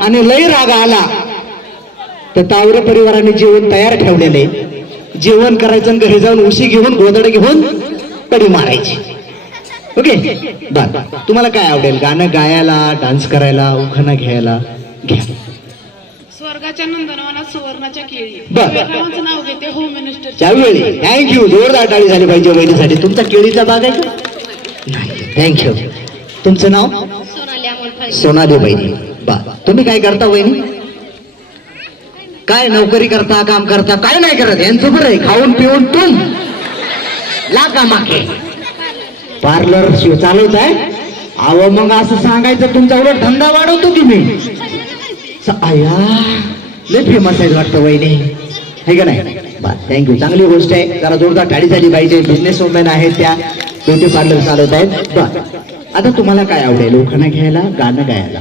आणि लय राग आला. तर तावरे परिवाराने जेवण तयार ठेवलेले. जेवण करायचं घरी जाऊन उशी घेऊन गोदड घेऊन कडी मारायची. ओके? बर. तुम्हाला काय आवडेल? गाणं गायला डान्स करायला उखाणा घ्यायला? घ्या. स्वर्गाच्या नंदनवनात सुवर्णाच्या केळी. नाव घेते होम मिनिस्टर त्यावेळी. थँक्यू जोरदार टाळी झाली पाहिजे वहिनीसाठी. तुमचा केळीचा बाग आहे का? नाही. थँक्यू तुमचं नाव? सोनाली बहिणी. बा तुम्ही काय करता वहिनी? काय नोकरी करता काम करता काय नाही करत? यांचं बरं आहे खाऊन पिऊन तुम. लागा मागे पार्लर शिव चालवत आहे. अहो मग असं सांगायचं तुमचा एवढा धंदा वाढवतो की मी? आया लय फेमस आहे वाटतं वहिनी. हे का नाही? बा थँक्यू चांगली गोष्ट आहे. जरा जोरदार टाळी झाली पाहिजे. बिझनेस वुमेन आहेत त्या. ब्युटी पार्लर चालवत आहेत. बा आता तुम्हाला काय आवडेल? लोखंड घ्यायला गाणं गायला?